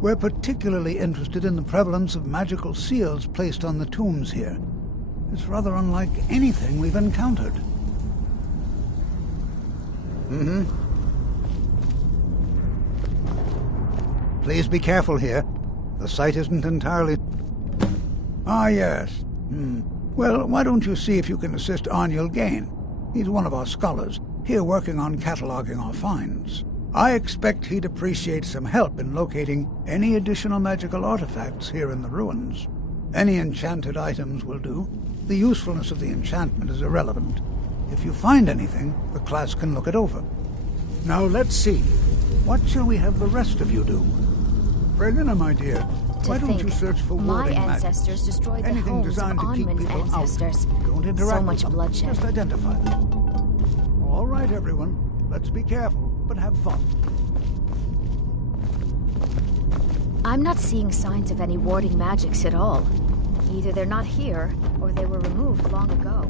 We're particularly interested in the prevalence of magical seals placed on the tombs here. It's rather unlike anything we've encountered. Please be careful here. The site isn't entirely... Ah, yes. Well, why don't you see if you can assist Arniel Gain? He's one of our scholars, here working on cataloging our finds. I expect he'd appreciate some help in locating any additional magical artifacts here in the ruins. Any enchanted items will do. The usefulness of the enchantment is irrelevant. If you find anything, the class can look it over. Now let's see. What shall we have the rest of you do? Brelina, my dear, why don't you search for warding my ancestors destroyed the anything homes designed of to keep Onman's people ancestors. out. Don't interact So much with them. bloodshed. Just identify them. All right, everyone. Let's be careful, but have fun. I'm not seeing signs of any warding magics at all. Either they're not here, or they were removed long ago.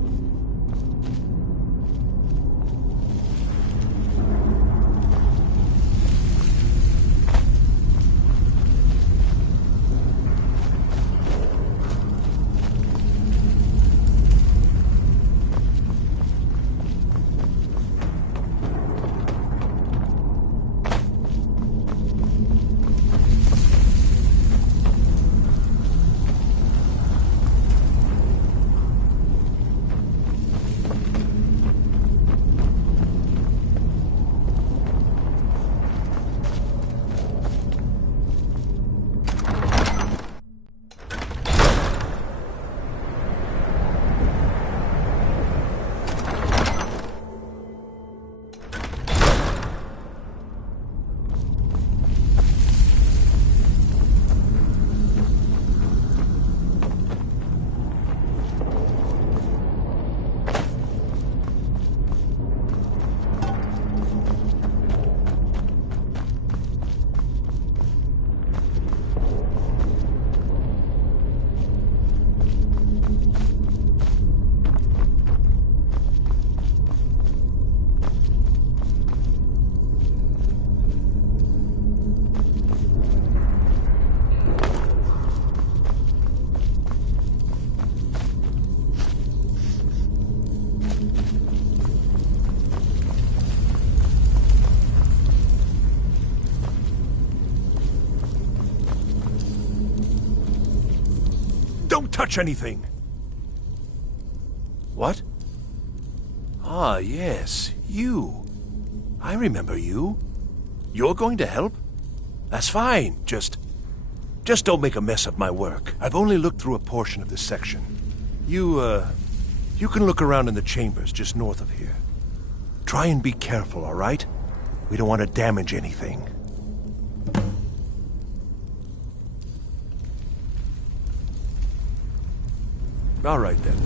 Don't touch anything! What? Ah, yes, you. I remember you. You're going to help? That's fine, just don't make a mess of my work. I've only looked through a portion of this section. You can look around in the chambers just north of here. Try and be careful, all right? We don't want to damage anything. All right, then.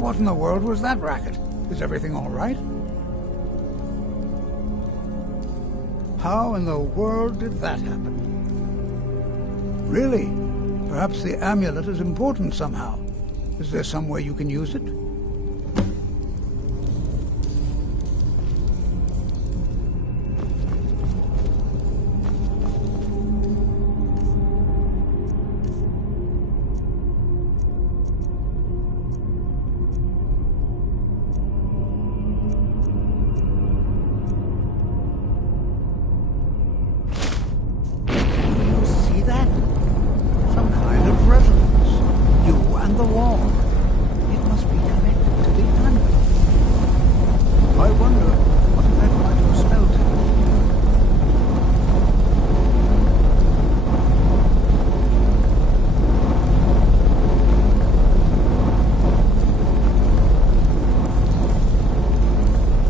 What in the world was that racket? Is everything all right? How in the world did that happen? Really? Perhaps the amulet is important somehow. Is there some way you can use it? The wall. It must be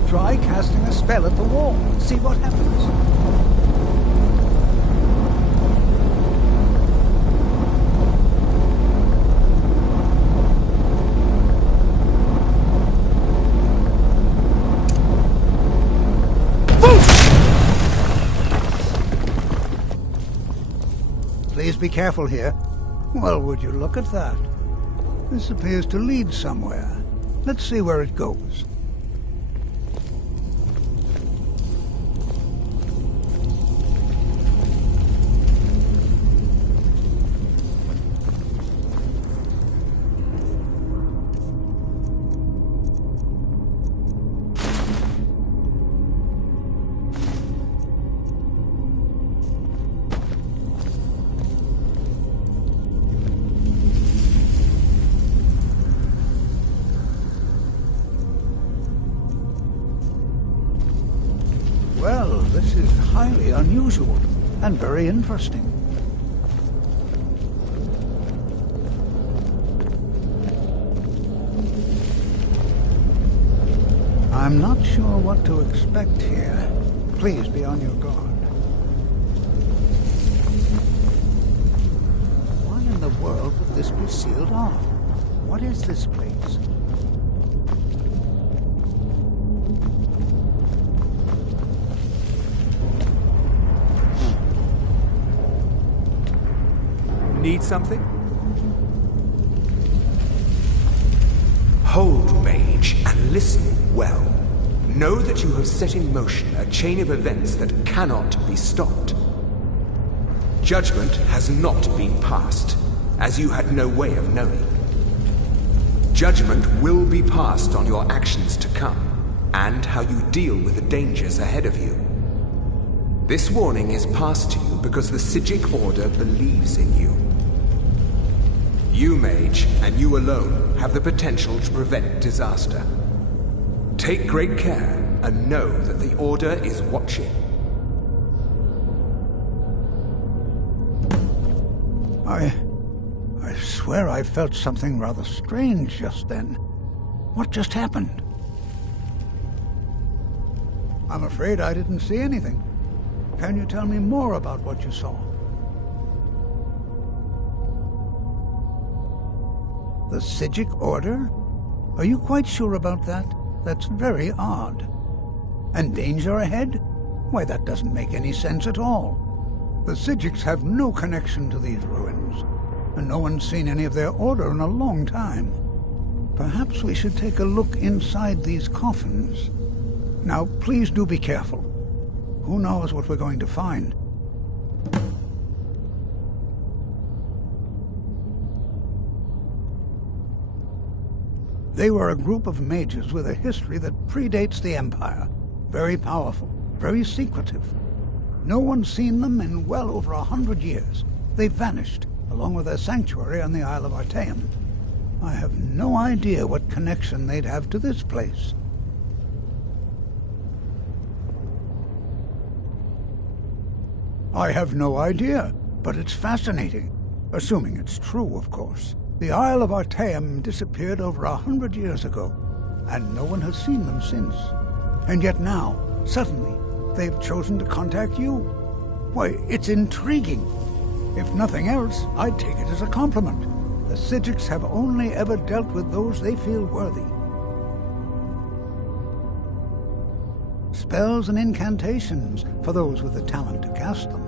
Try casting a spell at the wall. See what happens. Please be careful here. Well, would you look at that? This appears to lead somewhere. Let's see where it goes. Well, this is highly unusual and very interesting. I'm not sure what to expect here. Please be on your guard. Why in the world would this be sealed off? What is this place? Need something? Hold, mage, and listen well. Know that you have set in motion a chain of events that cannot be stopped. Judgment has not been passed, as you had no way of knowing. Judgment will be passed on your actions to come, and how you deal with the dangers ahead of you. This warning is passed to you because the Psijic Order believes in you. You, mage, and you alone, have the potential to prevent disaster. Take great care, and know that the Order is watching. I swear I felt something rather strange just then. What just happened? I'm afraid I didn't see anything. Can you tell me more about what you saw? The Psijic Order? Are you quite sure about that? That's very odd. And danger ahead? Why, that doesn't make any sense at all. The Psijics have no connection to these ruins, and no one's seen any of their order in a long time. Perhaps we should take a look inside these coffins. Now, please do be careful. Who knows what we're going to find? They were a group of mages with a history that predates the Empire. Very powerful, very secretive. No one's seen them in well over 100 years. They've vanished, along with their sanctuary on the Isle of Artaeum. I have no idea what connection they'd have to this place. I have no idea, but it's fascinating. Assuming it's true, of course. The Isle of Artaeum disappeared over 100 years ago, and no one has seen them since. And yet now, suddenly, they've chosen to contact you. Why, it's intriguing. If nothing else, I'd take it as a compliment. The Psijics have only ever dealt with those they feel worthy. Spells and incantations for those with the talent to cast them.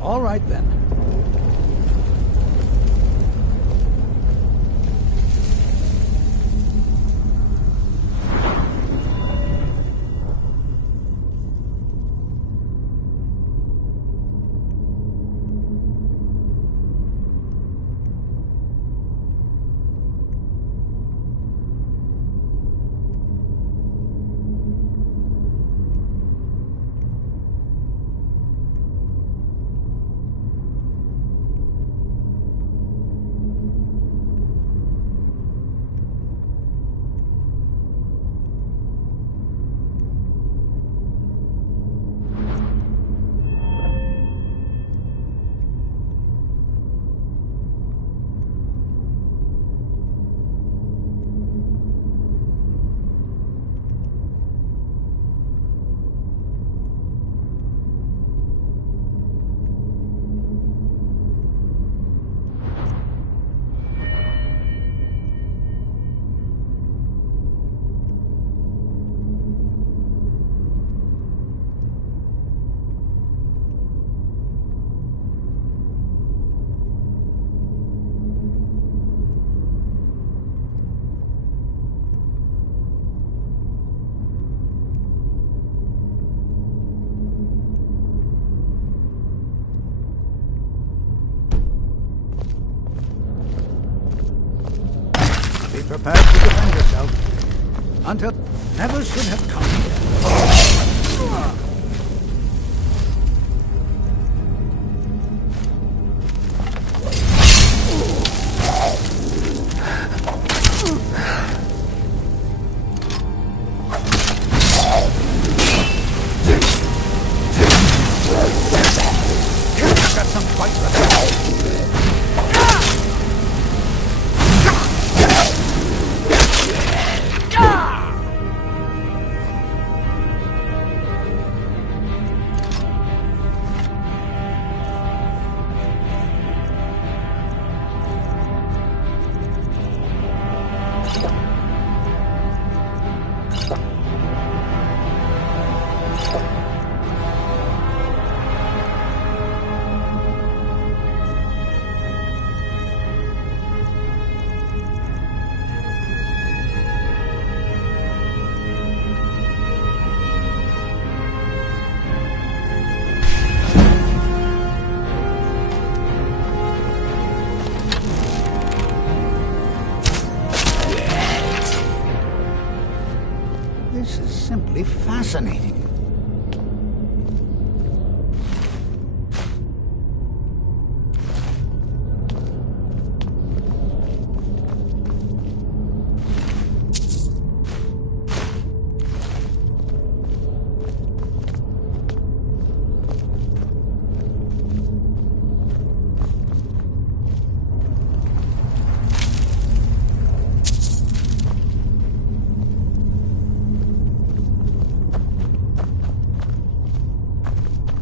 All right, then. prepared to defend yourself. Until never should have come here. Got some fight left. This is simply fascinating.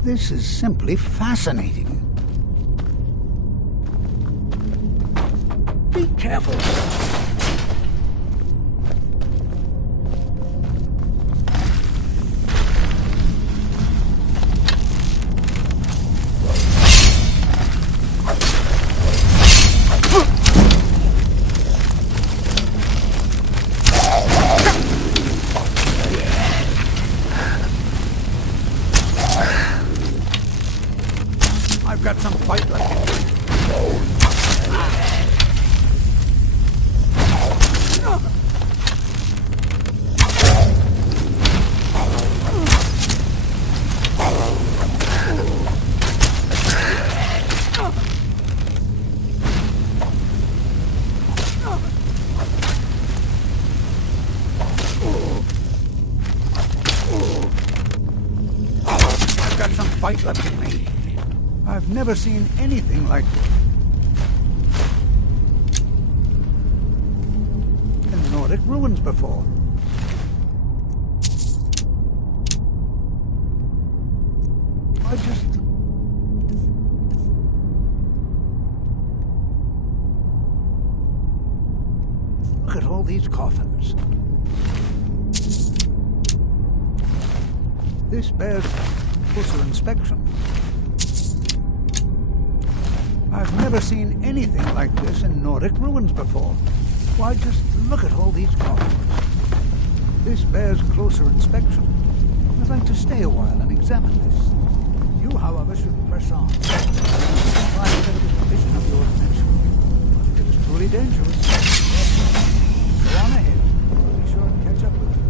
This is simply fascinating. Be careful. I've got some fight left in me. I've got some fight left in me. I've never seen anything like this in Nordic ruins before. I just... Look at all these coffins. This bears closer inspection. I've never seen anything like this in Nordic ruins before. Why, just look at all these coffins. This bears closer inspection. I'd like to stay a while and examine this. You, however, should press on. Try to get a vision of your dimension. But if it is truly dangerous, go on ahead. I'll be sure and catch up with you.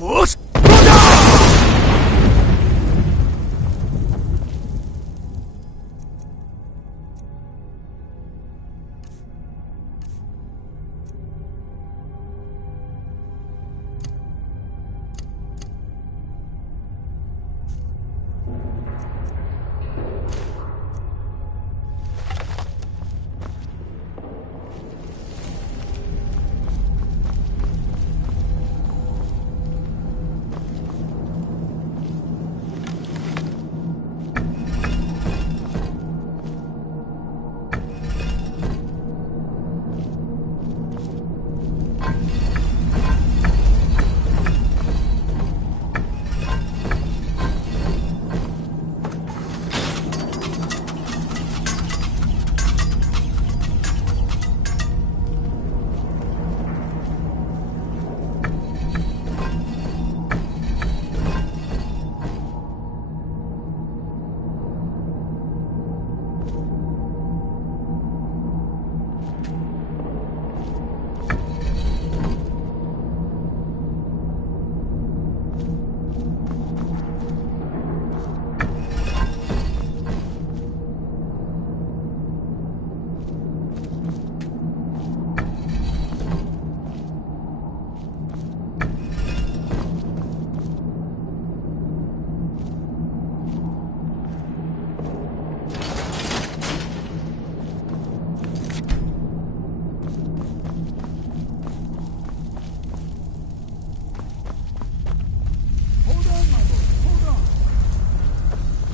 fools!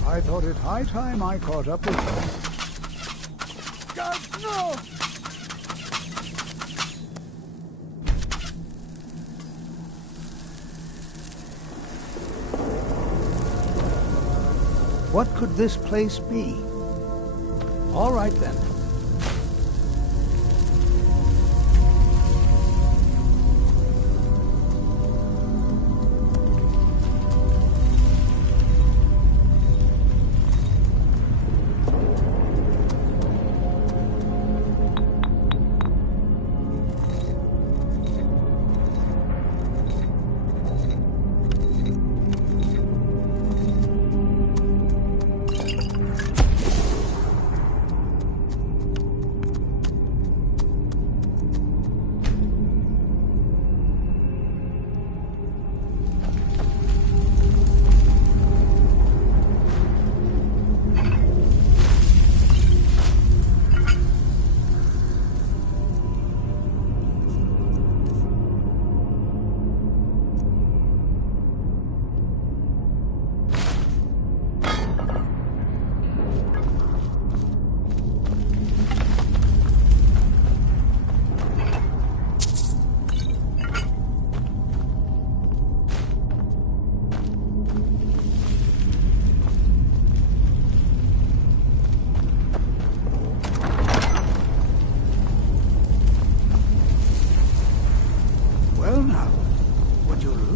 I thought it high time I caught up with you. God, no! What could this place be? All right then.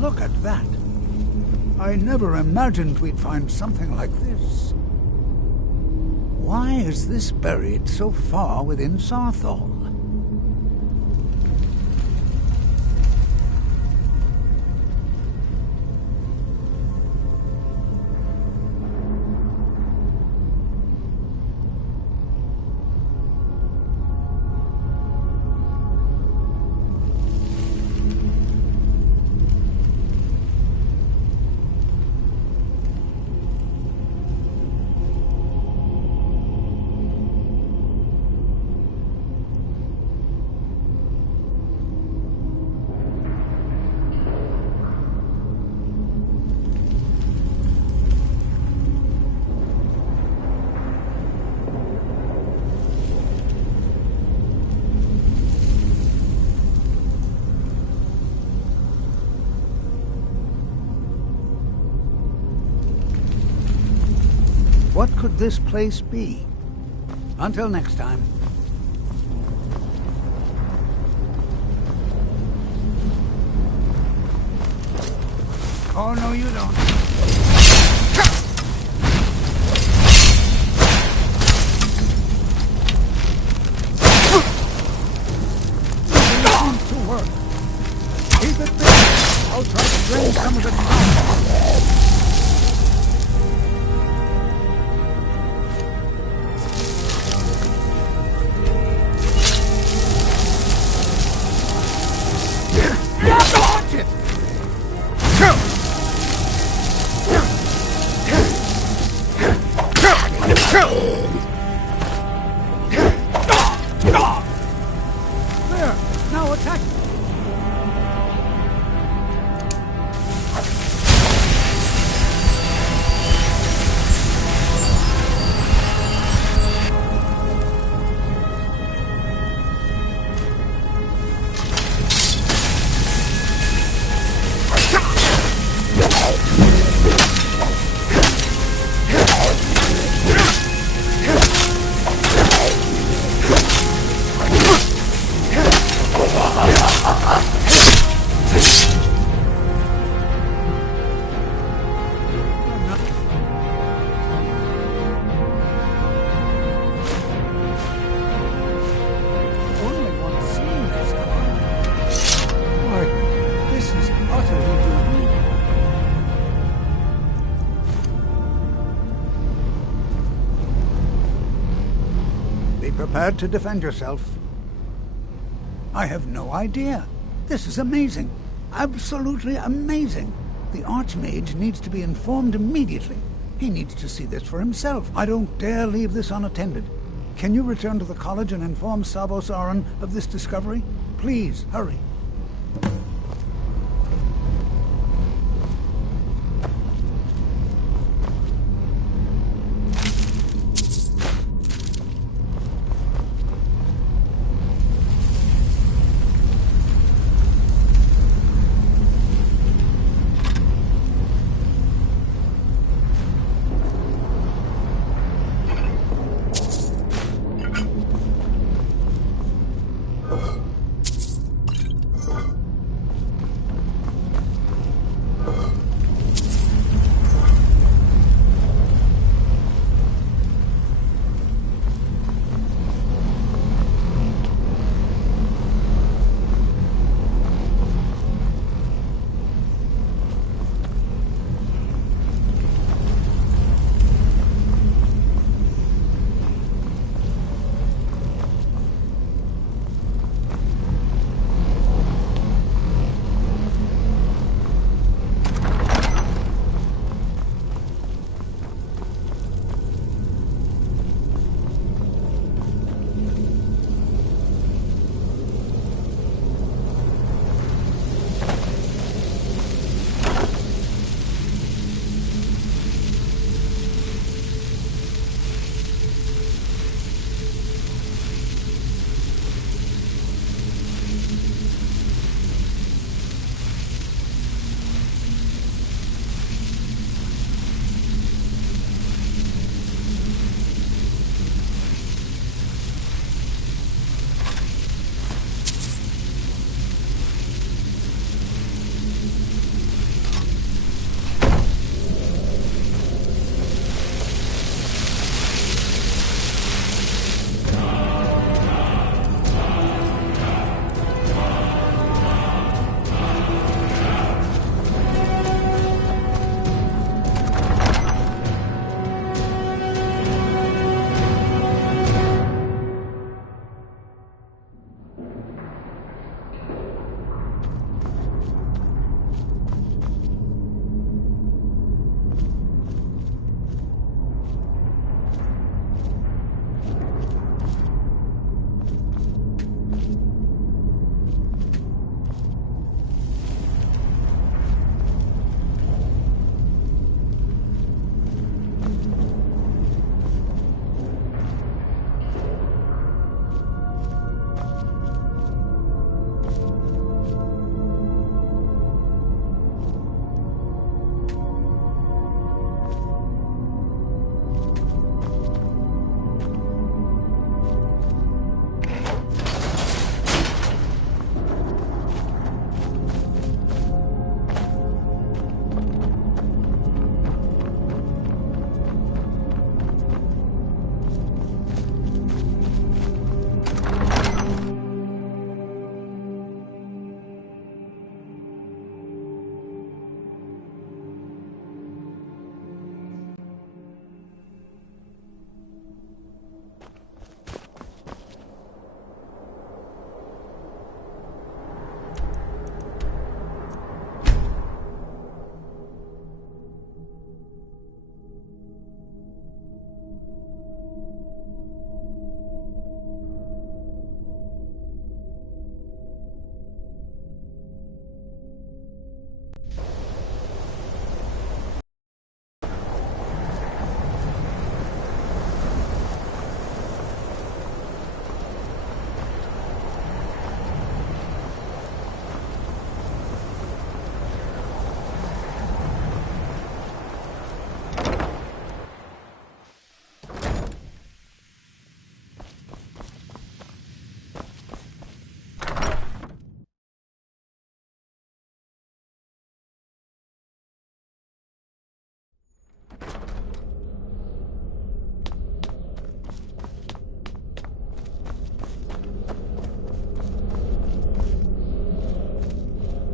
Look at that. I never imagined we'd find something like this. Why is this buried so far within Sarthol? What could this place be? Until next time. Oh, no, you don't. It seems to work. Keep it there. I'll try to drain some of the power. Watch it! There! Now attack! Only one seeing this. Why, this is utterly doomed. Be prepared to defend yourself. I have no idea. This is amazing. Absolutely amazing. The Archmage needs to be informed immediately. He needs to see this for himself. I don't dare leave this unattended. Can you return to the college and inform Savos Aran of this discovery? Please, hurry.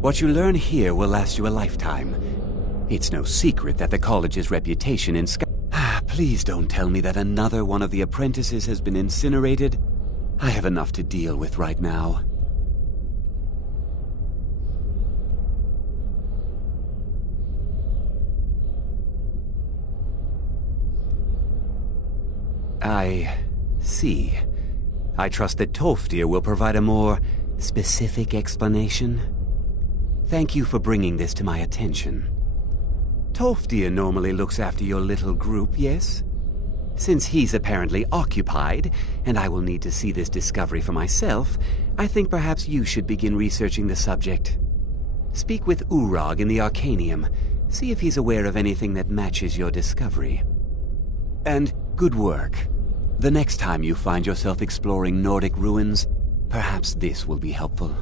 What you learn here will last you a lifetime. It's no secret that the college's reputation in Skyrim... Please don't tell me that another one of the apprentices has been incinerated. I have enough to deal with right now. I see. I trust that Tolfdir will provide a more specific explanation. Thank you for bringing this to my attention. Tolfdir normally looks after your little group, yes? Since he's apparently occupied, and I will need to see this discovery for myself, I think perhaps you should begin researching the subject. Speak with Urag in the Arcanium. See if he's aware of anything that matches your discovery. And good work. The next time you find yourself exploring Nordic ruins, perhaps this will be helpful.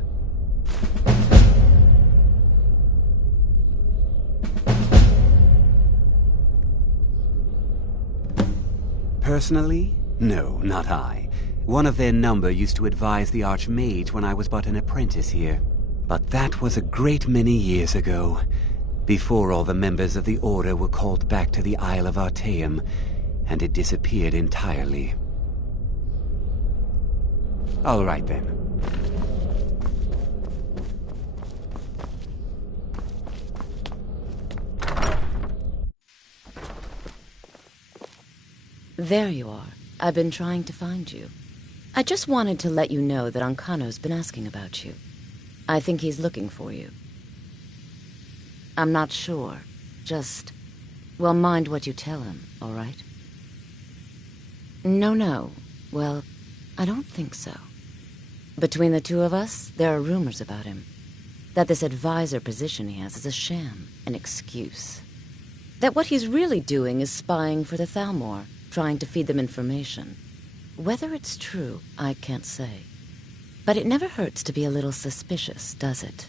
Personally? No, not I. One of their number used to advise the Archmage when I was but an apprentice here. But that was a great many years ago, before all the members of the Order were called back to the Isle of Artaeum, and it disappeared entirely. All right then. There you are. I've been trying to find you. I just wanted to let you know that Ancano's been asking about you. I think he's looking for you. I'm not sure. Just, well, mind what you tell him, all right? No. Well, I don't think so. Between the two of us, there are rumors about him. That this advisor position he has is a sham, an excuse. That what he's really doing is spying for the Thalmor, trying to feed them information. Whether it's true, I can't say. But it never hurts to be a little suspicious, does it?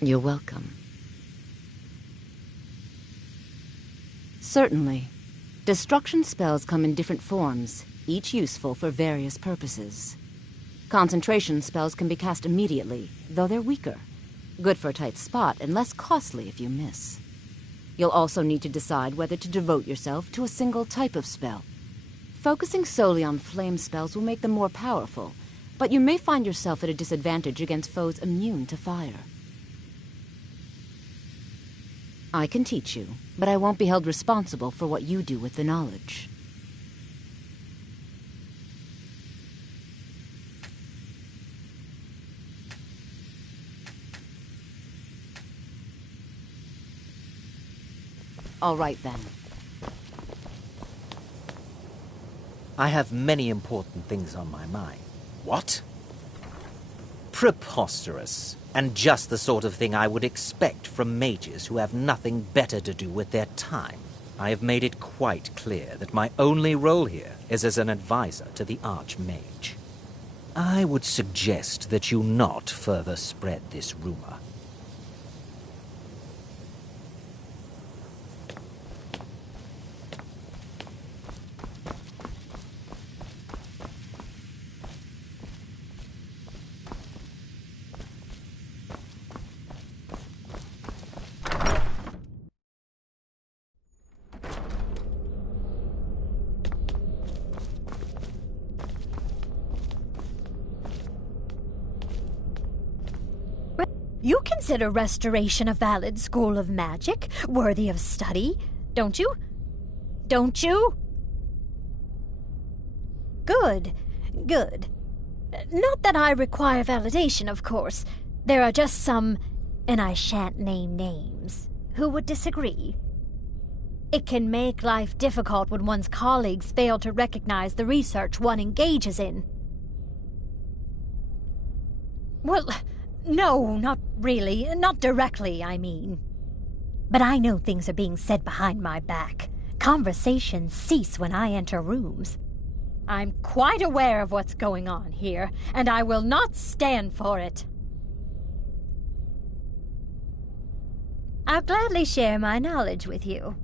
You're welcome. Certainly. Destruction spells come in different forms, each useful for various purposes. Concentration spells can be cast immediately, though they're weaker. Good for a tight spot and less costly if you miss. You'll also need to decide whether to devote yourself to a single type of spell. Focusing solely on flame spells will make them more powerful, but you may find yourself at a disadvantage against foes immune to fire. I can teach you, but I won't be held responsible for what you do with the knowledge. All right, then. I have many important things on my mind. What? Preposterous. And just the sort of thing I would expect from mages who have nothing better to do with their time. I have made it quite clear that my only role here is as an advisor to the Archmage. I would suggest that you not further spread this rumor. You consider restoration a valid school of magic, worthy of study, don't you? Don't you? Good. Not that I require validation, of course. There are just some, and I shan't name names, who would disagree. It can make life difficult when one's colleagues fail to recognize the research one engages in. Well, no, not really. Not directly, I mean. But I know things are being said behind my back. Conversations cease when I enter rooms. I'm quite aware of what's going on here, and I will not stand for it. I'll gladly share my knowledge with you.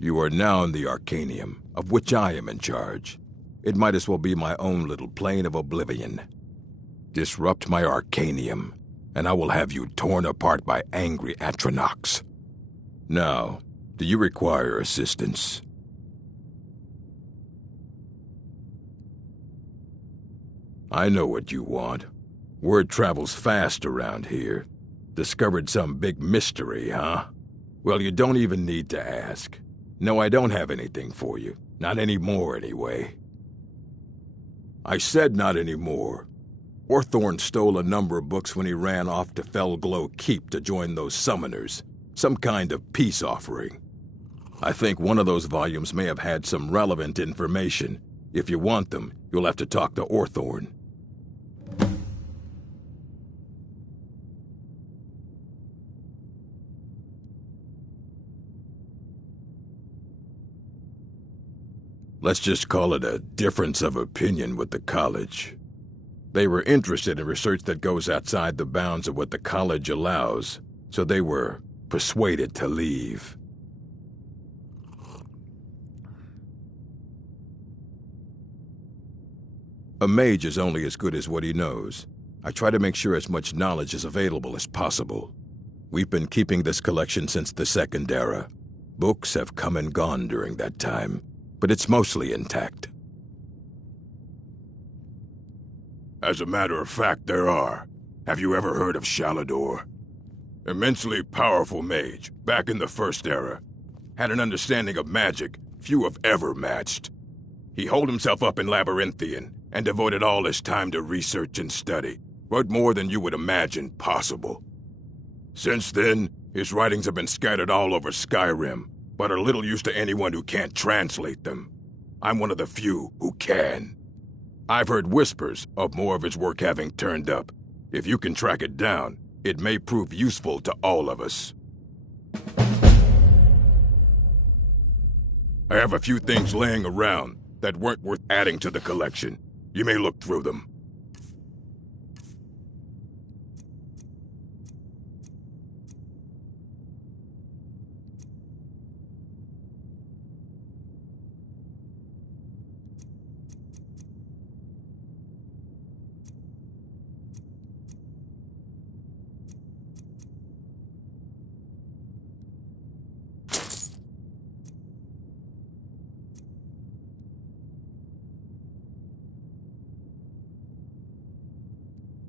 You are now in the Arcanium, of which I am in charge. It might as well be my own little plane of oblivion. Disrupt my Arcanium, and I will have you torn apart by angry Atronachs. Now, do you require assistance? I know what you want. Word travels fast around here. Discovered some big mystery, huh? Well, you don't even need to ask. No, I don't have anything for you. Not anymore, anyway. I said not anymore. Orthorn stole a number of books when he ran off to Felglow Keep to join those summoners. Some kind of peace offering. I think one of those volumes may have had some relevant information. If you want them, you'll have to talk to Orthorn. Let's just call it a difference of opinion with the college. They were interested in research that goes outside the bounds of what the college allows, so they were persuaded to leave. A mage is only as good as what he knows. I try to make sure as much knowledge is available as possible. We've been keeping this collection since the Second Era. Books have come and gone during that time, but it's mostly intact. As a matter of fact, there are. Have you ever heard of Shalador? Immensely powerful mage, back in the First Era. Had an understanding of magic few have ever matched. He holed himself up in Labyrinthian and devoted all his time to research and study, wrote more than you would imagine possible. Since then, his writings have been scattered all over Skyrim, but are little use to anyone who can't translate them. I'm one of the few who can. I've heard whispers of more of his work having turned up. If you can track it down, it may prove useful to all of us. I have a few things laying around that weren't worth adding to the collection. You may look through them.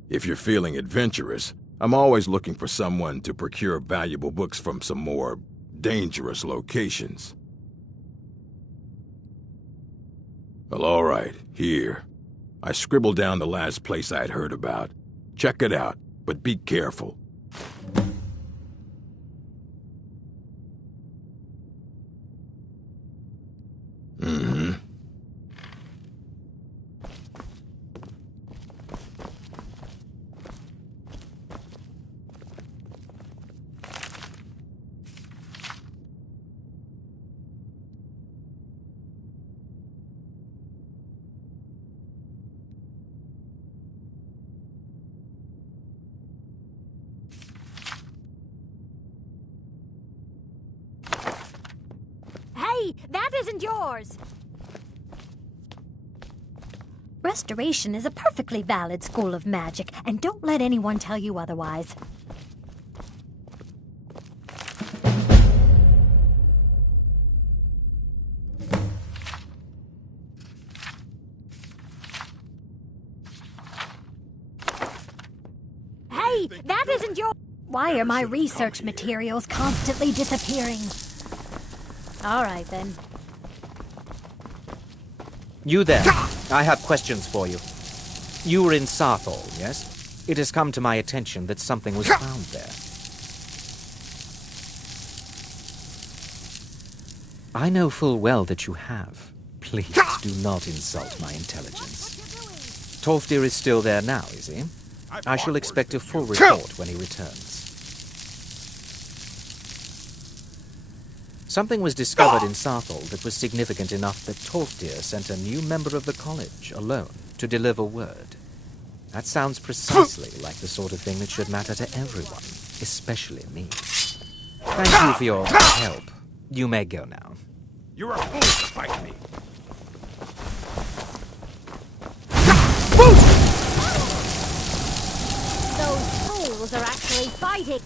If you're feeling adventurous, I'm always looking for someone to procure valuable books from some more dangerous locations. Well, all right, here. I scribbled down the last place I'd heard about. Check it out, but be careful. That isn't yours! Restoration is a perfectly valid school of magic, and don't let anyone tell you otherwise. Hey, that isn't your... Why are my research materials constantly disappearing? All right, then. You there. I have questions for you. You were in Sarthol, yes? It has come to my attention that something was found there. I know full well that you have. Please do not insult my intelligence. Tolfdir is still there now, is he? I shall expect a full report when he returns. Something was discovered in Sarthol that was significant enough that Tolfdir sent a new member of the college, alone, to deliver word. That sounds precisely like the sort of thing that should matter to everyone, especially me. Thank you for your help. You may go now. You're a fool to fight me. Those fools are actually fighting.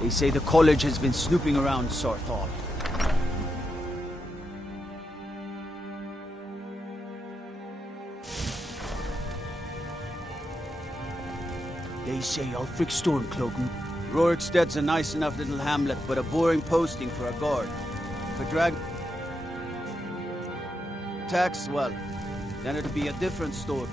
They say the college has been snooping around Sarthal. They say Ulfric Stormcloak. Rorikstead's a nice enough little hamlet, but a boring posting for a guard. If a drag attacks, well, then it'll be a different story.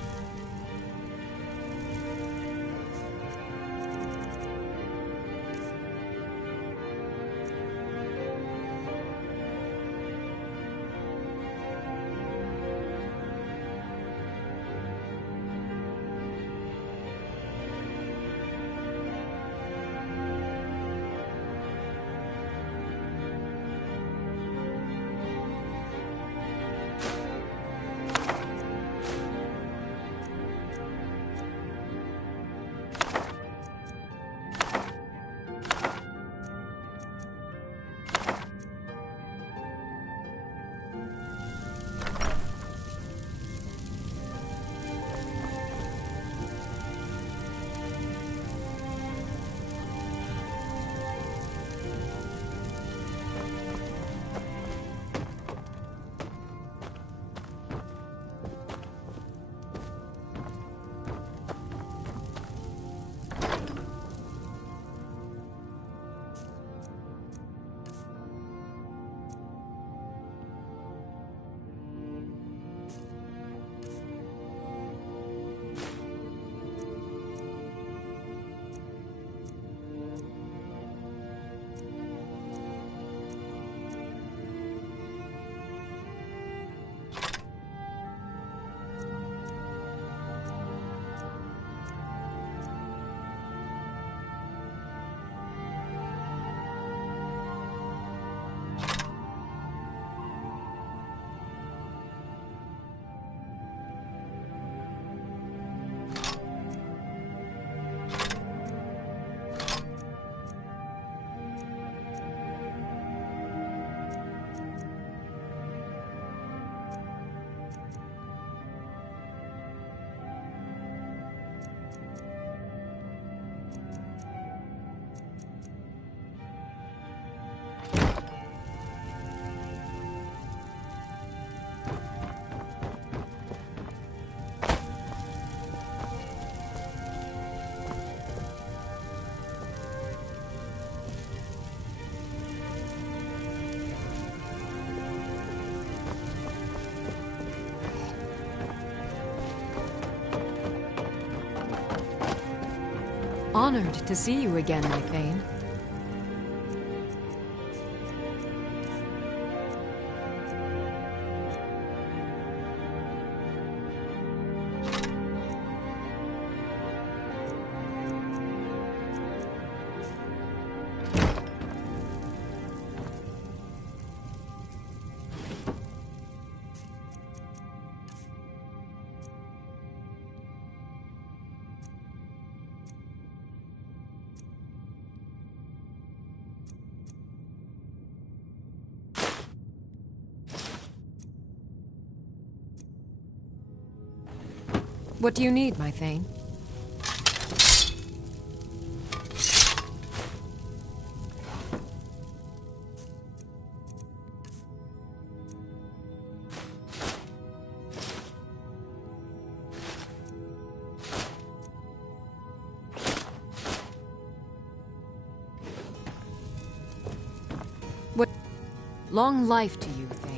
Honored to see you again, my Thane. What do you need, my Thane? What? Long life to you, Thane.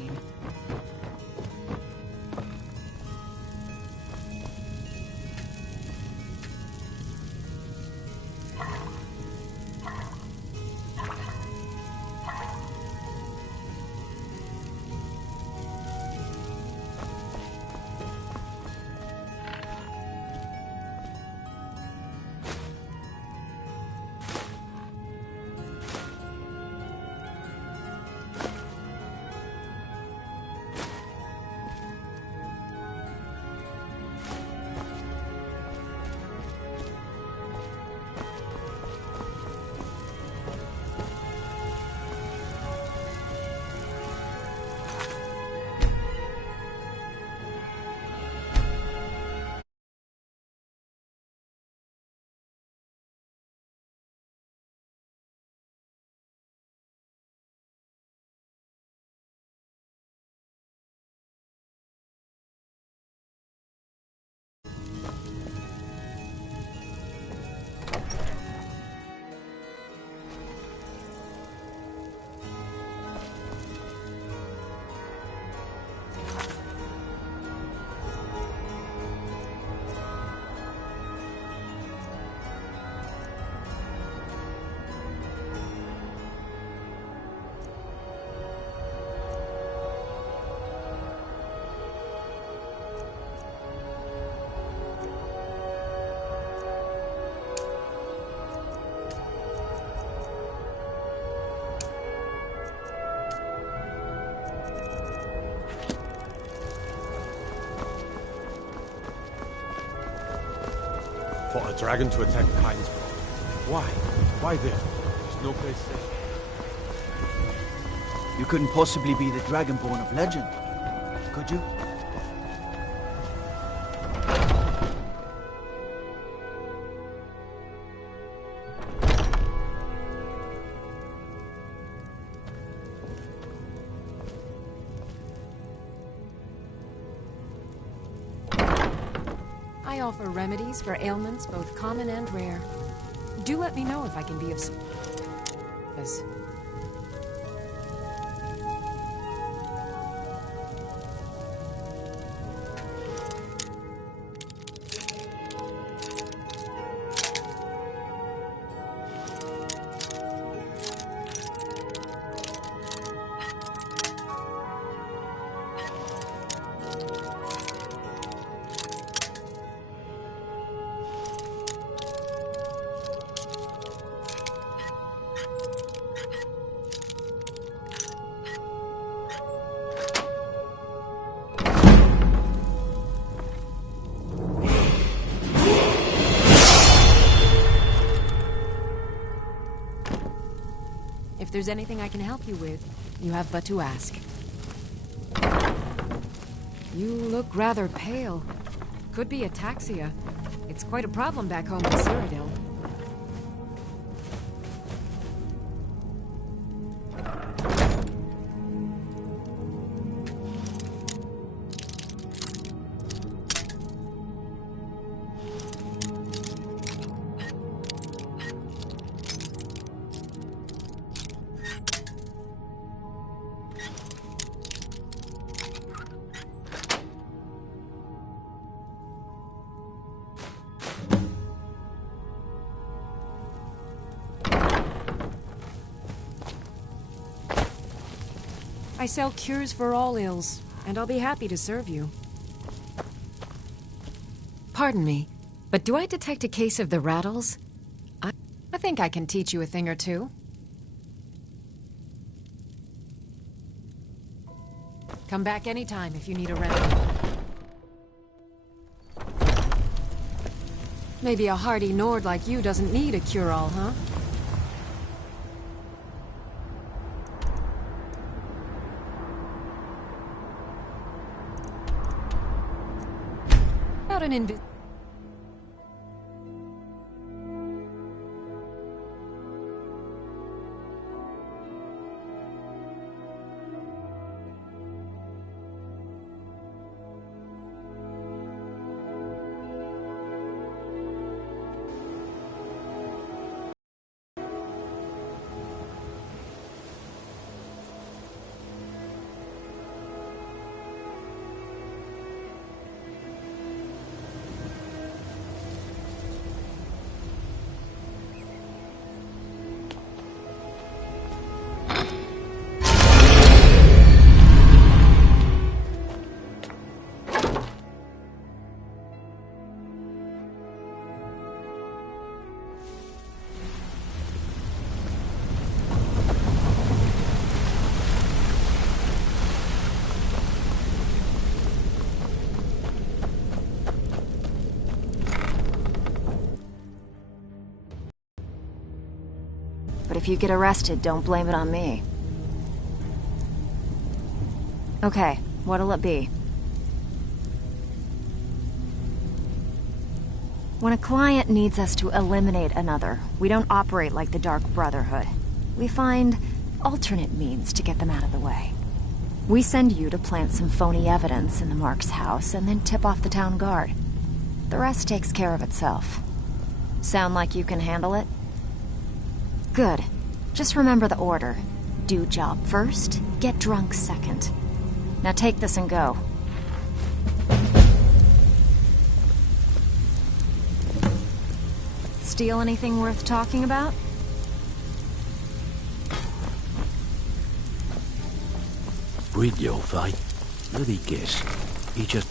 For a dragon to attack Heinsberg. Why? Why there? There's no place safe. You couldn't possibly be the Dragonborn of legend, could you? I offer remedies for ailments both common and rare. Do let me know if I can be of service. If there's anything I can help you with, you have but to ask. You look rather pale. Could be ataxia. It's quite a problem back home in Cyrodiil. I sell cures for all ills, and I'll be happy to serve you. Pardon me, but do I detect a case of the rattles? I think I can teach you a thing or two. Come back anytime if you need a remedy. Maybe a hardy Nord like you doesn't need a cure-all, huh? About an But if you get arrested, don't blame it on me. Okay, what'll it be? When a client needs us to eliminate another, we don't operate like the Dark Brotherhood. We find alternate means to get them out of the way. We send you to plant some phony evidence in the Mark's house and then tip off the town guard. The rest takes care of itself. Sound like you can handle it? Good. Just remember the order. Do job first, get drunk second. Now take this and go. Steal anything worth talking about? Brillo, vai. Let me guess. He just...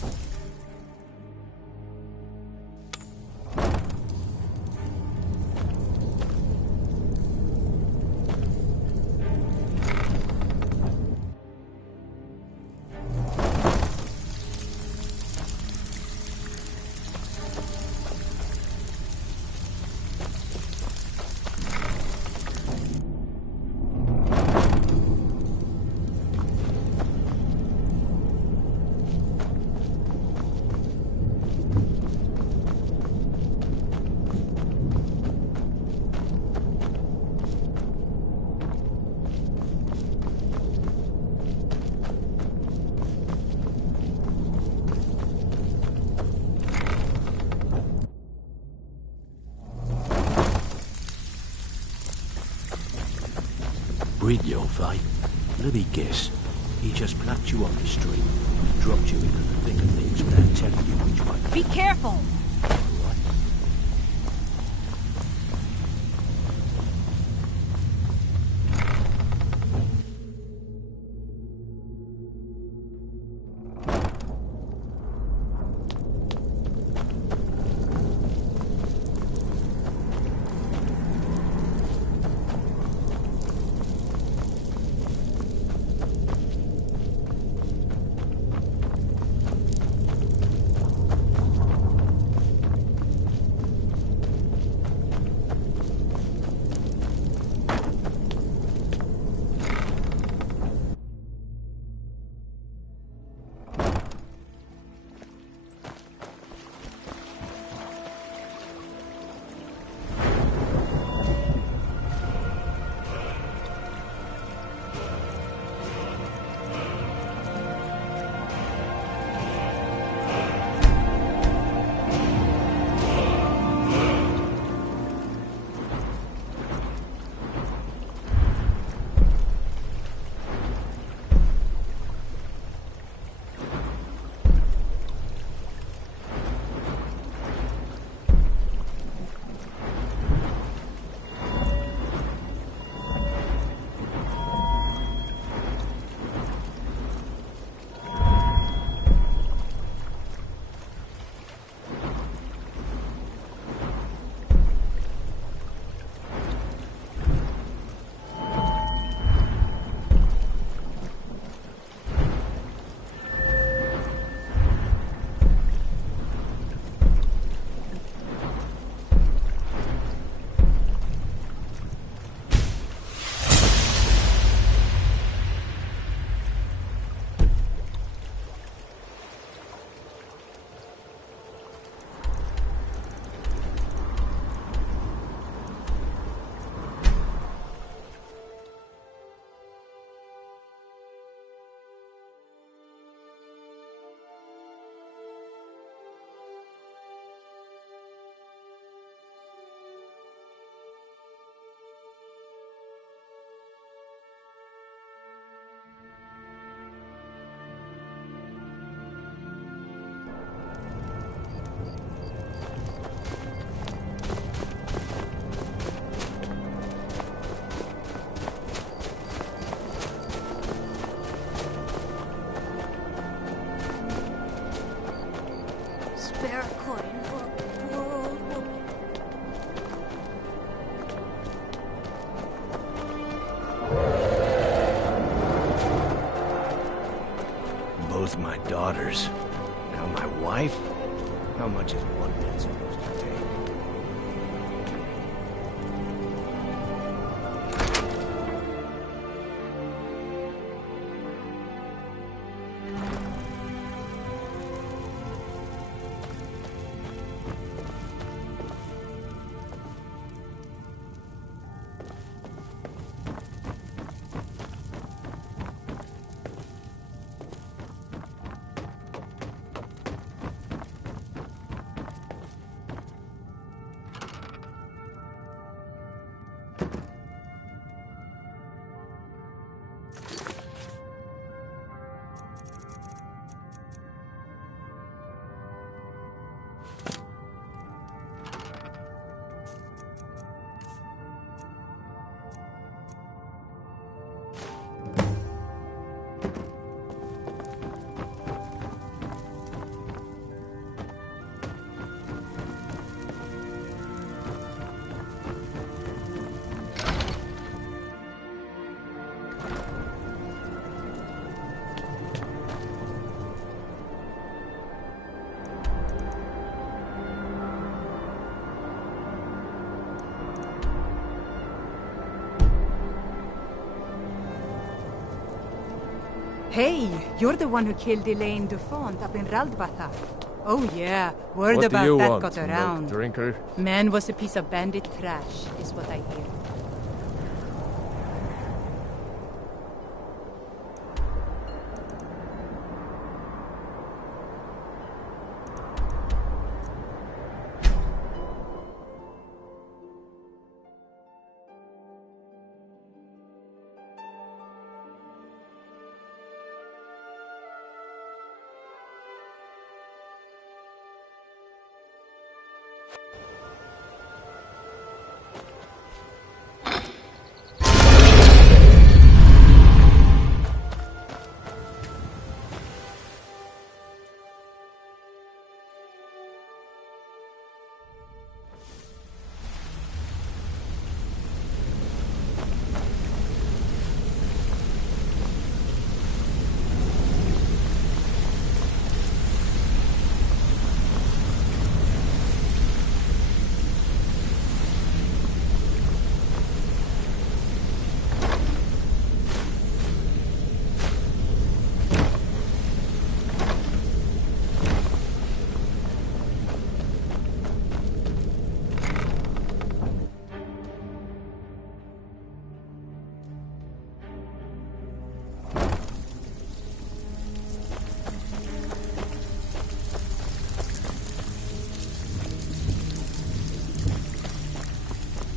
Brillo, vai. Let me guess. He just plucked you off the street, dropped you into the thick of things without telling you which one. Be careful! fair coin for a poor old woman. Both my daughters. Now my wife? How much is one man supposed to take? Hey, you're the one who killed Elaine Dufont up in Raldbatha. Oh yeah, word What about do you that want, got milk around. drinker? Man was a piece of bandit trash, is what I hear.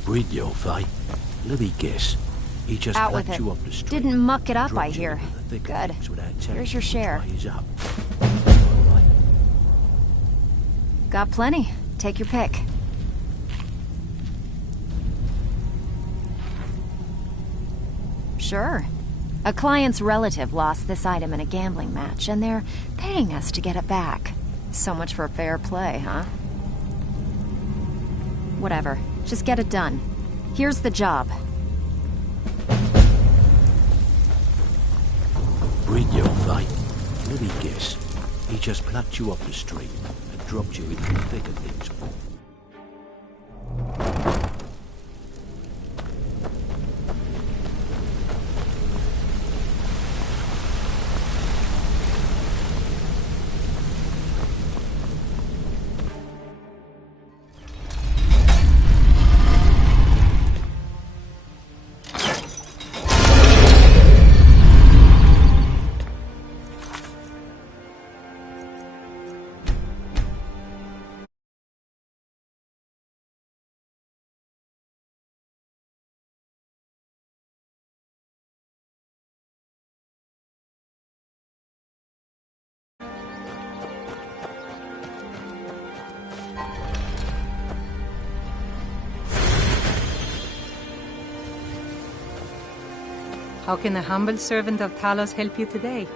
Bridiofi? Let me guess. He just Out with plucked it. you up the street. Didn't muck it up, I dropped you hear. into the thick of Good. things without telling Here's your you share. which way he's up. Got plenty. Take your pick. Sure. A client's relative lost this item in a gambling match, and they're paying us to get it back. So much for fair play, huh? Whatever. Just get it done. Here's the job. Bridiofi? Let me guess. He just plucked you off the street and dropped you into the thick of things. How can a humble servant of Talos help you today?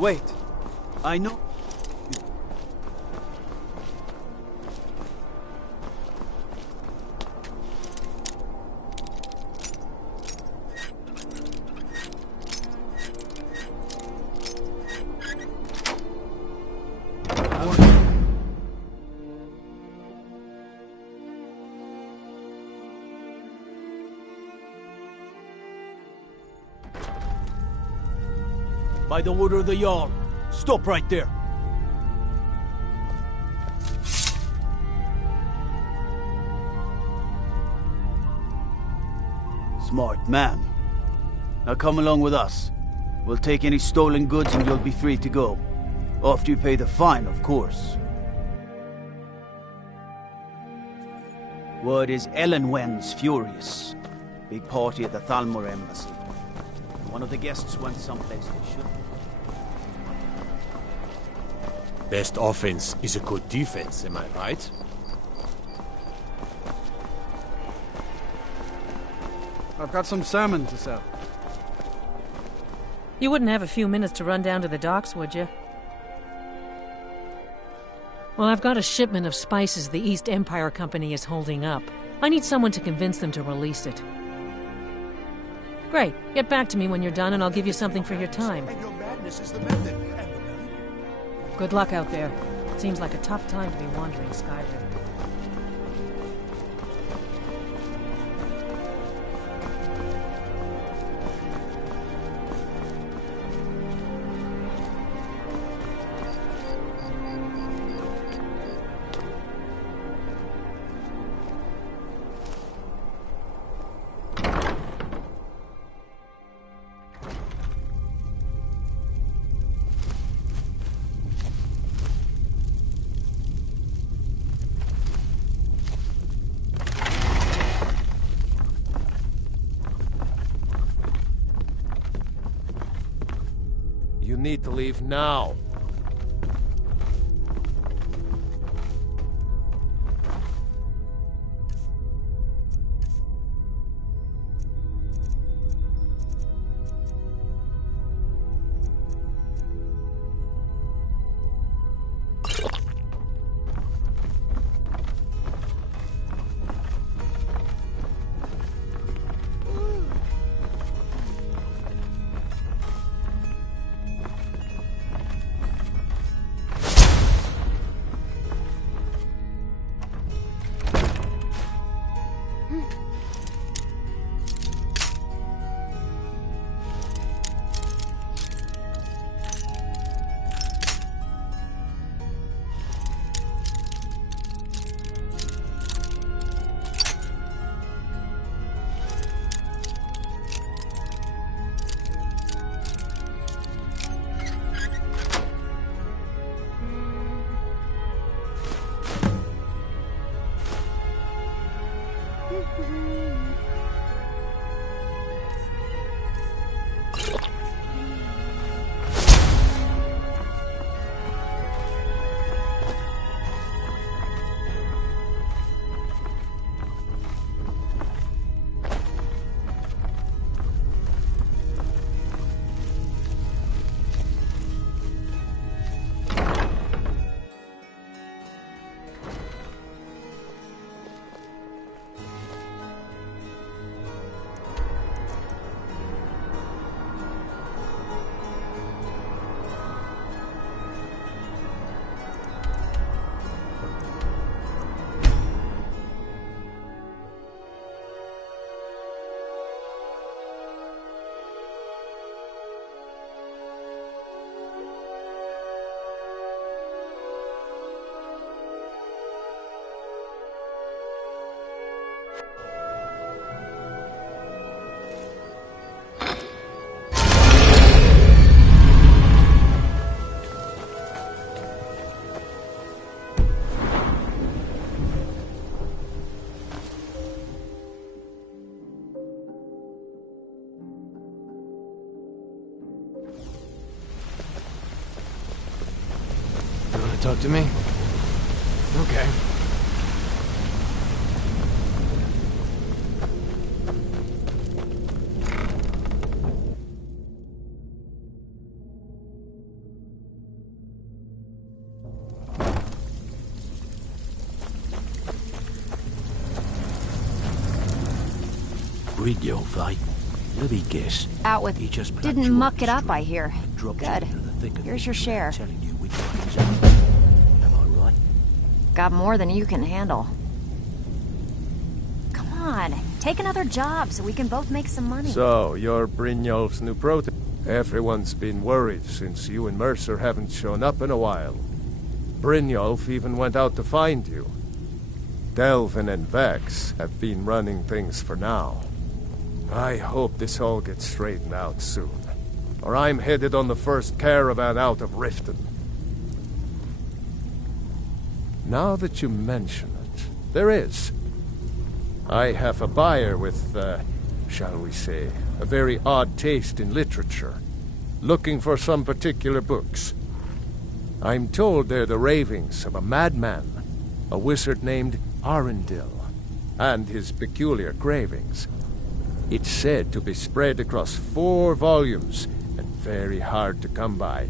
Wait. I know... By the order of the Jarl, stop right there. Smart man. Now come along with us. We'll take any stolen goods and you'll be free to go. After you pay the fine, of course. Word is Ellenwen's furious. Big party at the Thalmor embassy. One of the guests went someplace they shouldn't. Best offense is a good defense, am I right? I've got some salmon to sell. You wouldn't have a few minutes to run down to the docks, would you? Well, I've got a shipment of spices the East Empire Company is holding up. I need someone to convince them to release it. Great. Get back to me when you're done and I'll give you something for your time. And your madness is the method. Good luck out there. It seems like a tough time to be wandering Skyrim. You need to leave now. Talk to me? Okay. Brynjolf, eh? Let me guess. Out with... He just Didn't muck it up, I hear. Good. Here's your share. Am I right? Got more than you can handle. Come on, take another job so we can both make some money. So, you're Brynjolf's new prototype. Everyone's been worried since you and Mercer haven't shown up in a while. Brynjolf even went out to find you. Delvin and Vex have been running things for now. I hope this all gets straightened out soon, or I'm headed on the first caravan out of Riften. Now that you mention it, there is. I have a buyer with, shall we say, a very odd taste in literature, looking for some particular books. I'm told they're the ravings of a madman, a wizard named Arundel, and his peculiar cravings. It's said to be spread across 4 volumes and very hard to come by.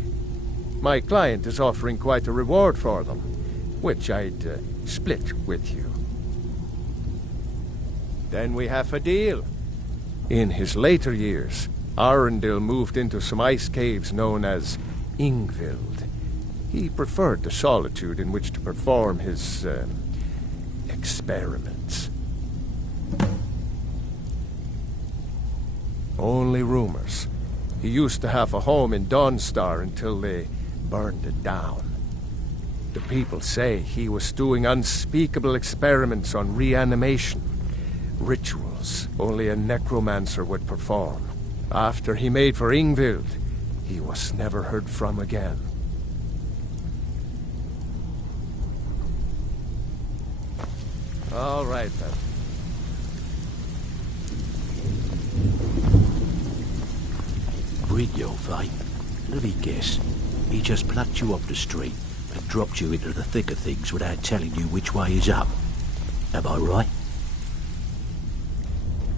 My client is offering quite a reward for them, which I'd split with you. Then we have a deal. In his later years, Arundel moved into some ice caves known as Ingvild. He preferred the solitude in which to perform his experiments. Only rumors. He used to have a home in Dawnstar until they burned it down. The people say he was doing unspeakable experiments on reanimation, rituals only a necromancer would perform. After he made for Ingvild, he was never heard from again. All right, then. Brynjolf, eh? Let me guess. He just plucked you off the street and dropped you into the thick of things without telling you which way is up. Am I right?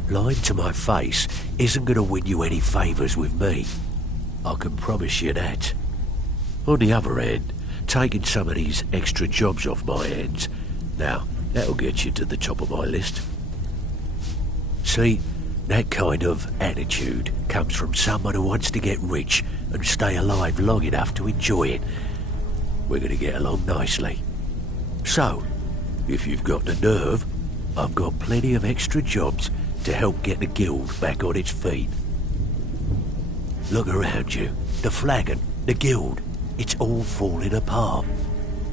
Lying to my face isn't going to win you any favours with me. I can promise you that. On the other hand, taking some of these extra jobs off my hands, now, that'll get you to the top of my list. See, that kind of attitude comes from someone who wants to get rich and stay alive long enough to enjoy it. We're going to get along nicely. So, if you've got the nerve, I've got plenty of extra jobs to help get the guild back on its feet. Look around you. The flagon, the guild, it's all falling apart.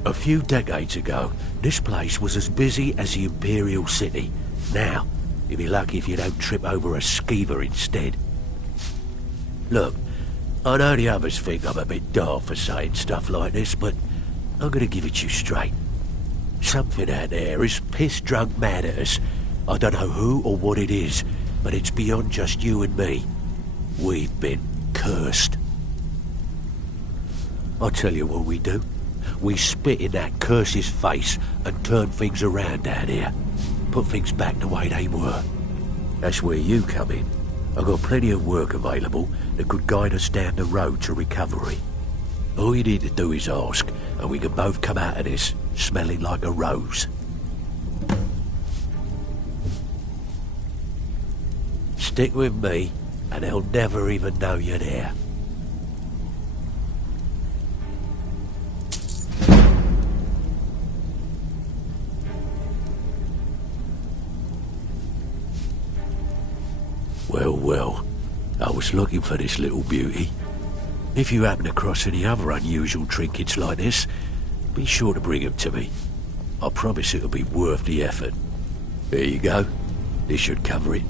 A few decades ago, this place was as busy as the Imperial City. Now, you'll be lucky if you don't trip over a skeever instead. Look, I know the others think I'm a bit daft for saying stuff like this, but I'm gonna give it to you straight. Something out there is piss-drunk mad at us. I don't know who or what it is, but it's beyond just you and me. We've been cursed. I'll tell you what we do. We spit in that curse's face and turn things around down here. Put things back the way they were. That's where you come in. I've got plenty of work available that could guide us down the road to recovery. All you need to do is ask, and we can both come out of this smelling like a rose. Stick with me, and they'll never even know you're there. Well, I was looking for this little beauty. If you happen across any other unusual trinkets like this, be sure to bring them to me. I promise it'll be worth the effort. There you go. This should cover it.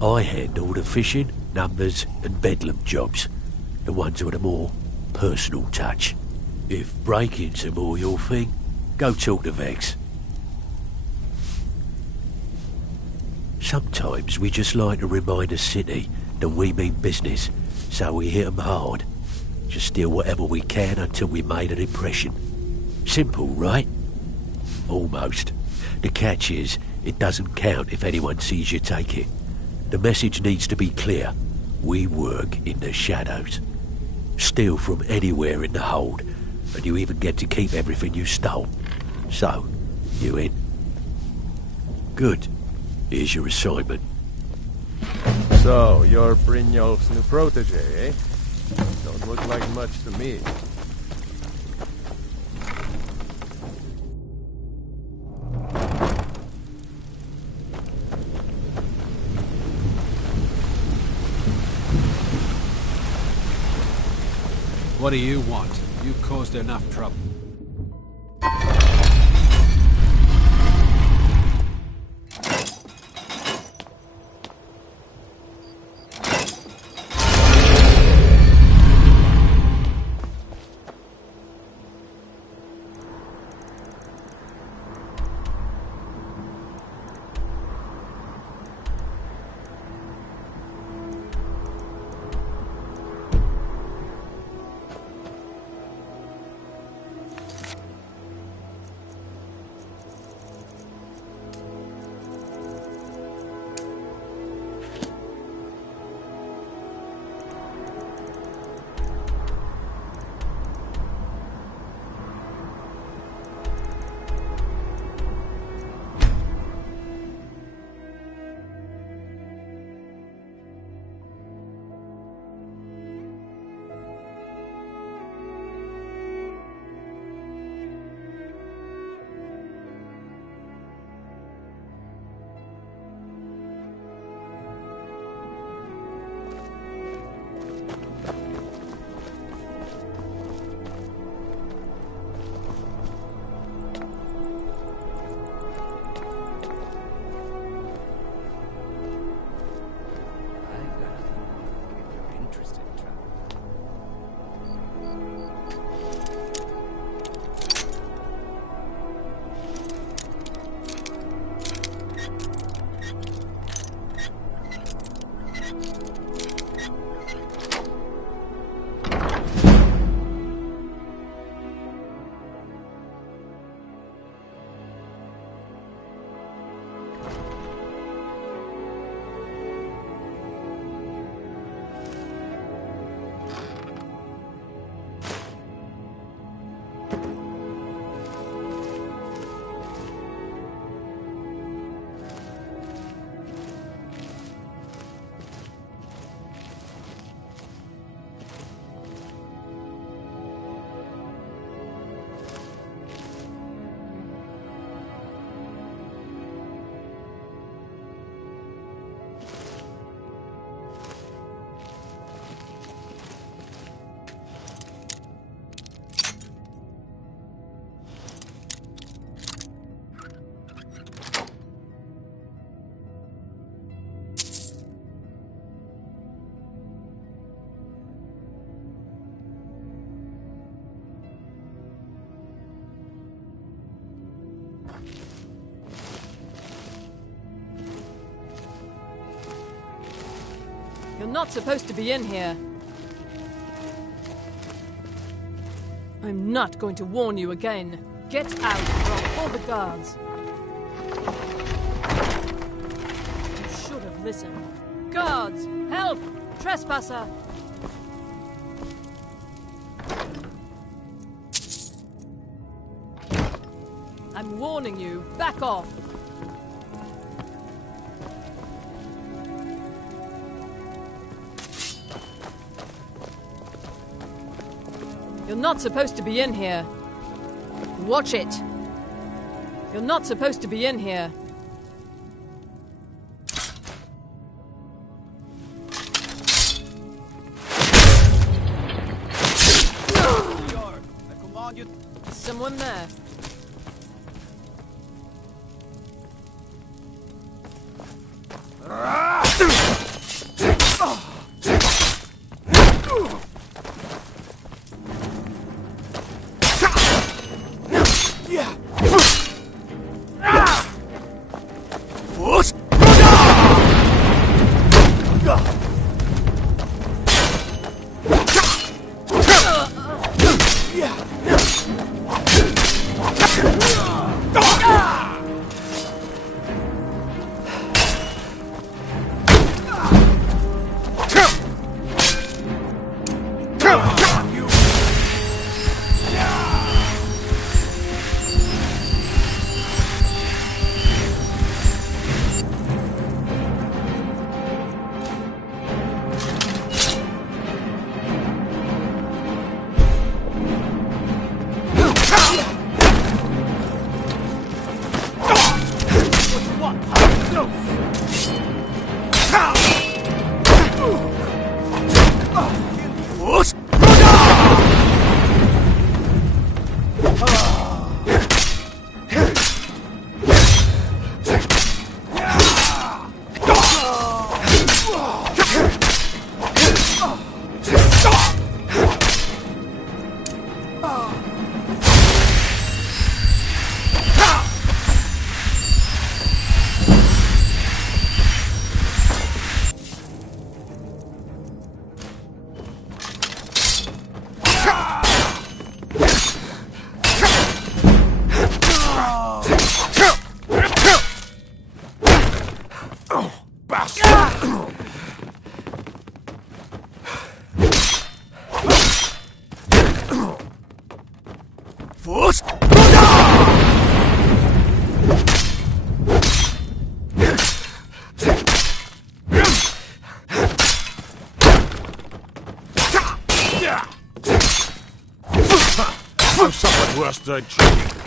I handle the fishing, numbers and bedlam jobs. The ones with a more personal touch. If break-ins are more your thing, go talk to Vex. Sometimes we just like to remind the city that we mean business, so we hit 'em hard. Just steal whatever we can until we made an impression. Simple, right? Almost. The catch is, it doesn't count if anyone sees you take it. The message needs to be clear. We work in the shadows. Steal from anywhere in the hold, but you even get to keep everything you stole. So, you in? Good. Here's your assignment. So, you're Brynjolf's new protege, eh? Don't look like much to me. What do you want? You caused enough trouble. You're not supposed to be in here. I'm not going to warn you again. Get out, or I'll call the guards. You should have listened. Guards! Help! Trespasser! I'm warning you. Back off! You're not supposed to be in here. Watch it. You're not supposed to be in here. I command you. Is someone there? bastard cheek!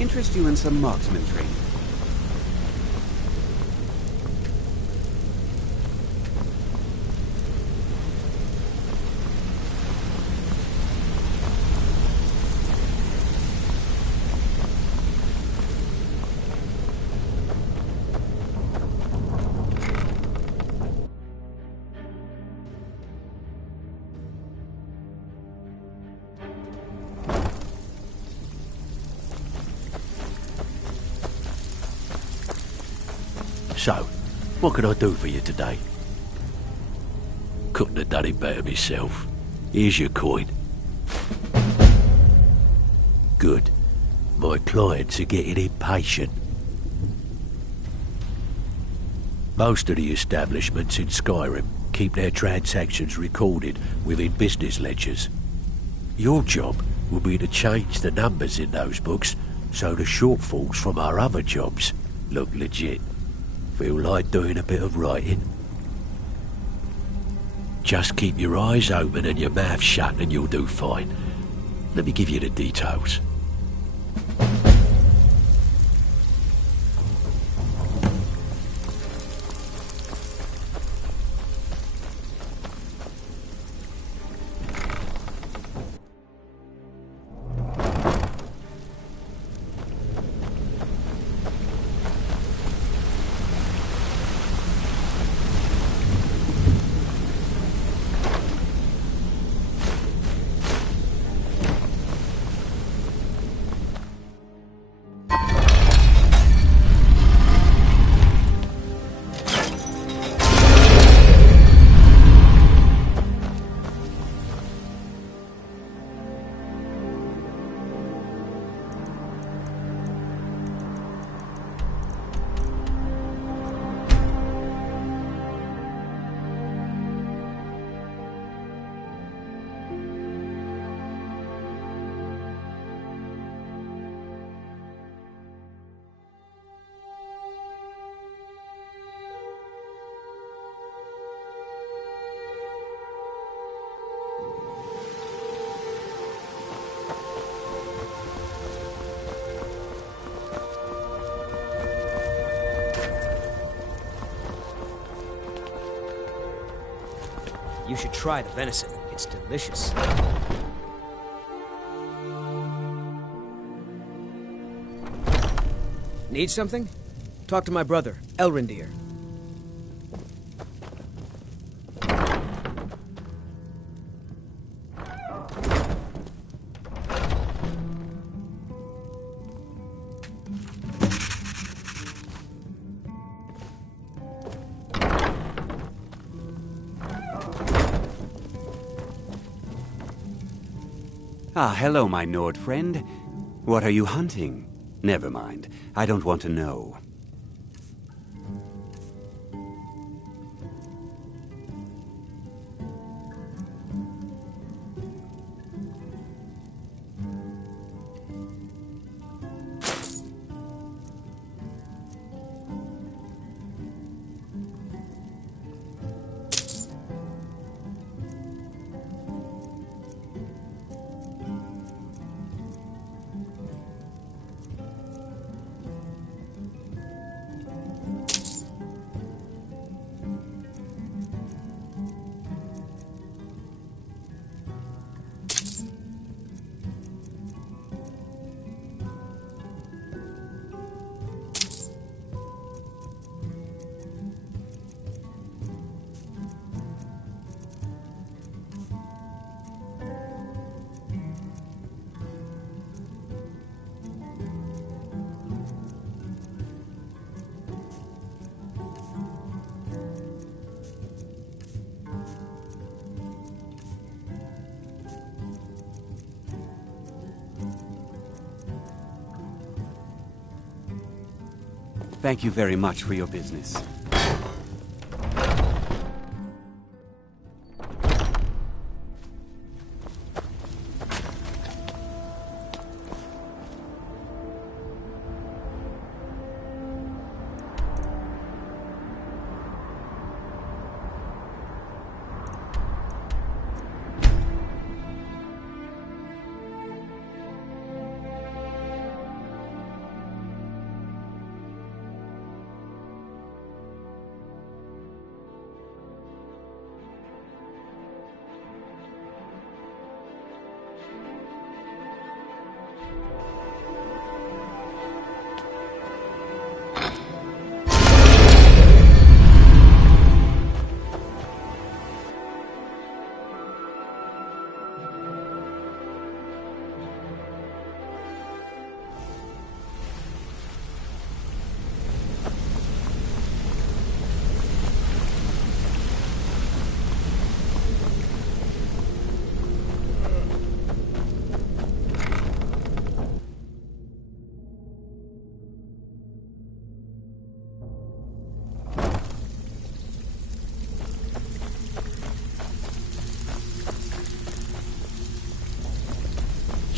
Interest you in some marksman training? So, what can I do for you today? Couldn't have done it better myself. Here's your coin. Good. My clients are getting impatient. Most of the establishments in Skyrim keep their transactions recorded within business ledgers. Your job will be to change the numbers in those books so the shortfalls from our other jobs look legit. Feel like doing a bit of writing? Just keep your eyes open and your mouth shut and you'll do fine. Let me give you the details. You should try the venison. It's delicious. Need something? Talk to my brother, Elrendir. Ah, hello, my Nord friend. What are you hunting? Never mind. I don't want to know. Thank you very much for your business.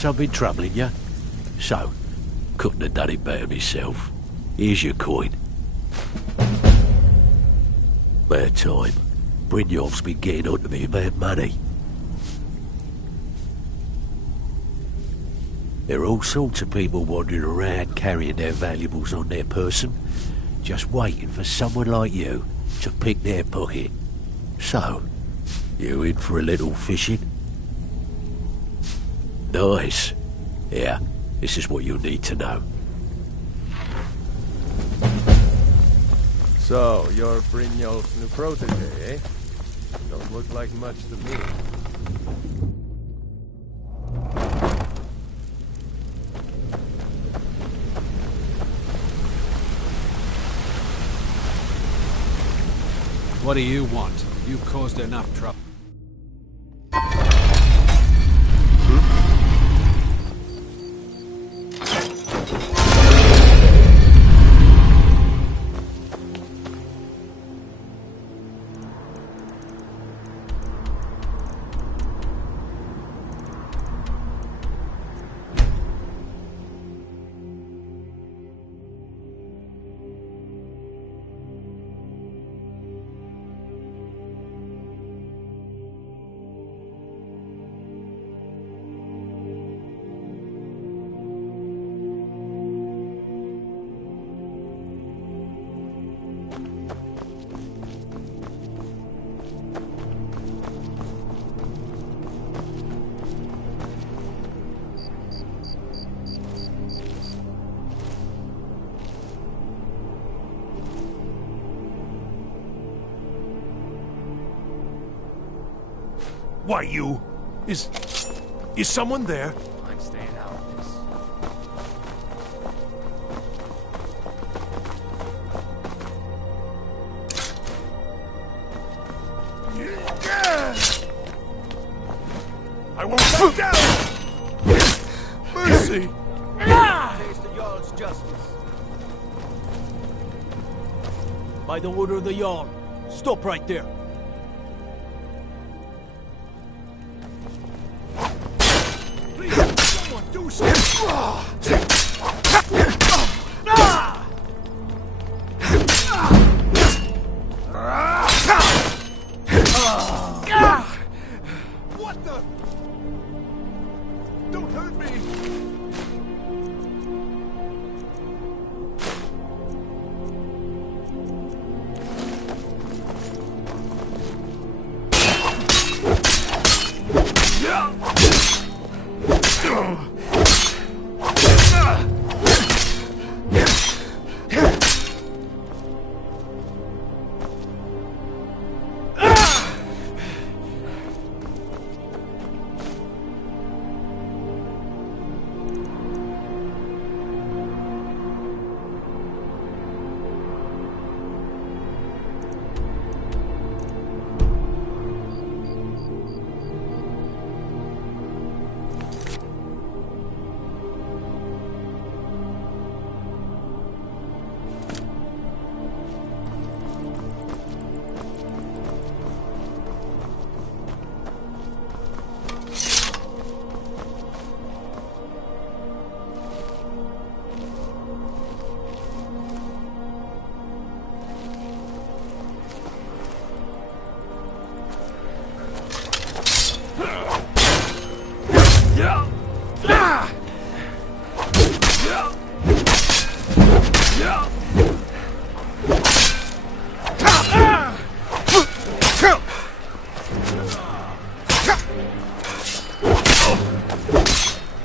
Something troubling you? So, couldn't have done it better myself. Here's your coin. Bad time. Brynjolf's been getting onto me about money. There are all sorts of people wandering around carrying their valuables on their person, just waiting for someone like you to pick their pocket. So, you in for a little fishing? Nice. Yeah, this is what you'll need to know. So, you're Brynjolf's new protege, eh? Don't look like much to me. What do you want? You've caused enough trouble. Why, you... Is someone there? I'm staying out of this. I won't back down! Mercy! Taste the Jarl's justice. By the order of the Jarl, stop right there. Please, someone do something! What the? Don't hurt me!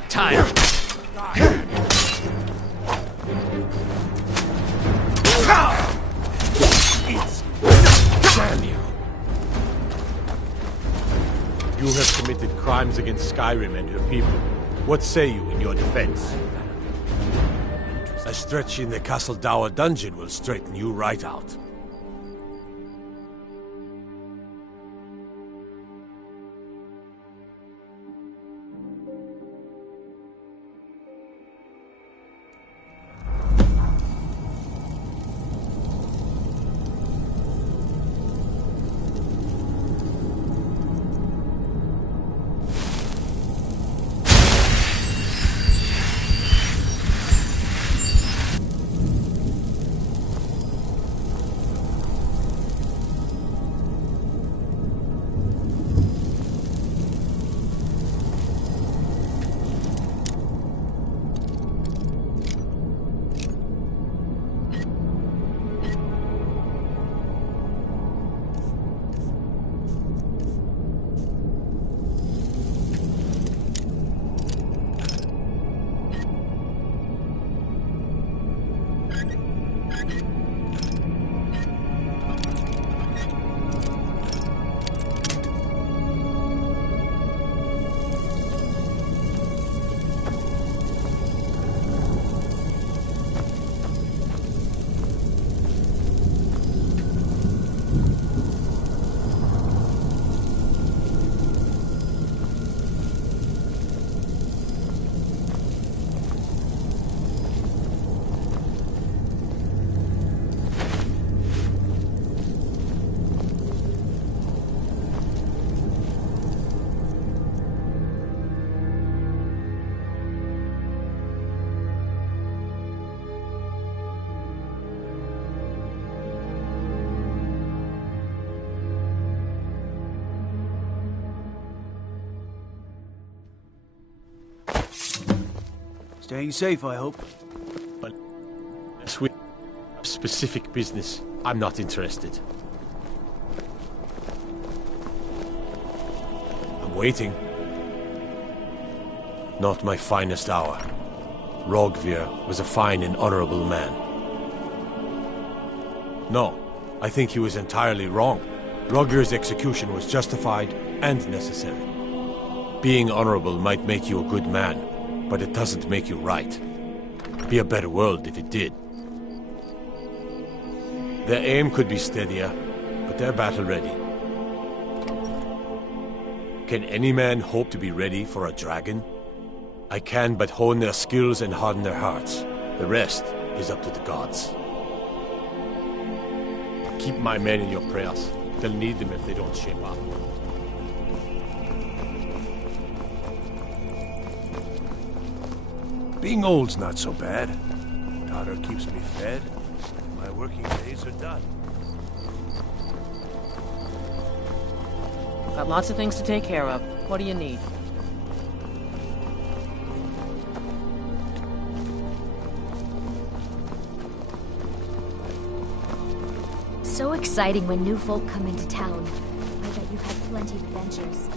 Time. Damn you. You have committed crimes against Skyrim and her people. What say you in your defense? A stretch in the Castle Dower dungeon will straighten you right out. Staying safe, I hope. But as we have specific business, I'm not interested. I'm waiting. Not my finest hour. Rogvir was a fine and honorable man. No, I think he was entirely wrong. Rogler's execution was justified and necessary. Being honorable might make you a good man, but it doesn't make you right. Be a better world if it did. Their aim could be steadier, but they're battle-ready. Can any man hope to be ready for a dragon? I can but hone their skills and harden their hearts. The rest is up to the gods. Keep my men in your prayers. They'll need them if they don't shape up. Being old's not so bad. Daughter keeps me fed. My working days are done. Got lots of things to take care of. What do you need? So exciting when new folk come into town. I bet you've had plenty of adventures.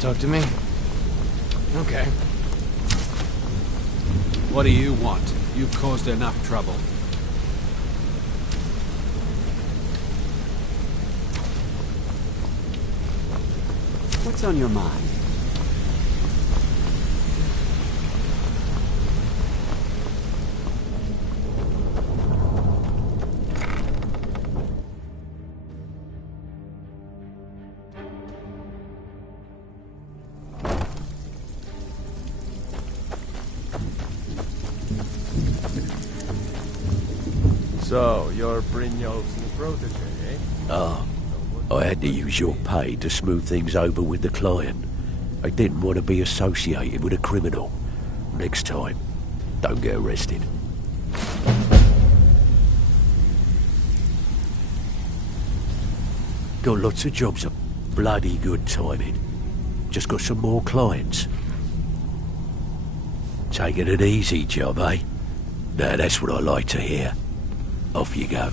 Talk to me? Okay. What do you want? You've caused enough trouble. What's on your mind? So, you're Brynjolf's new protege, eh? Ah, I had to use your pay to smooth things over with the client. I didn't want to be associated with a criminal. Next time, don't get arrested. Got lots of jobs of bloody good timing. Just got some more clients. Taking it easy, job, eh? Now that's what I like to hear. Off you go.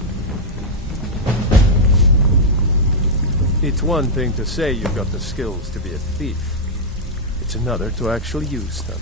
It's one thing to say you've got the skills to be a thief. It's another to actually use them.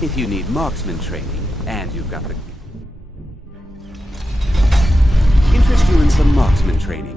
If you need marksman training, and you've got the... Interest you in some marksman training.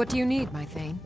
What do you need, my Thane?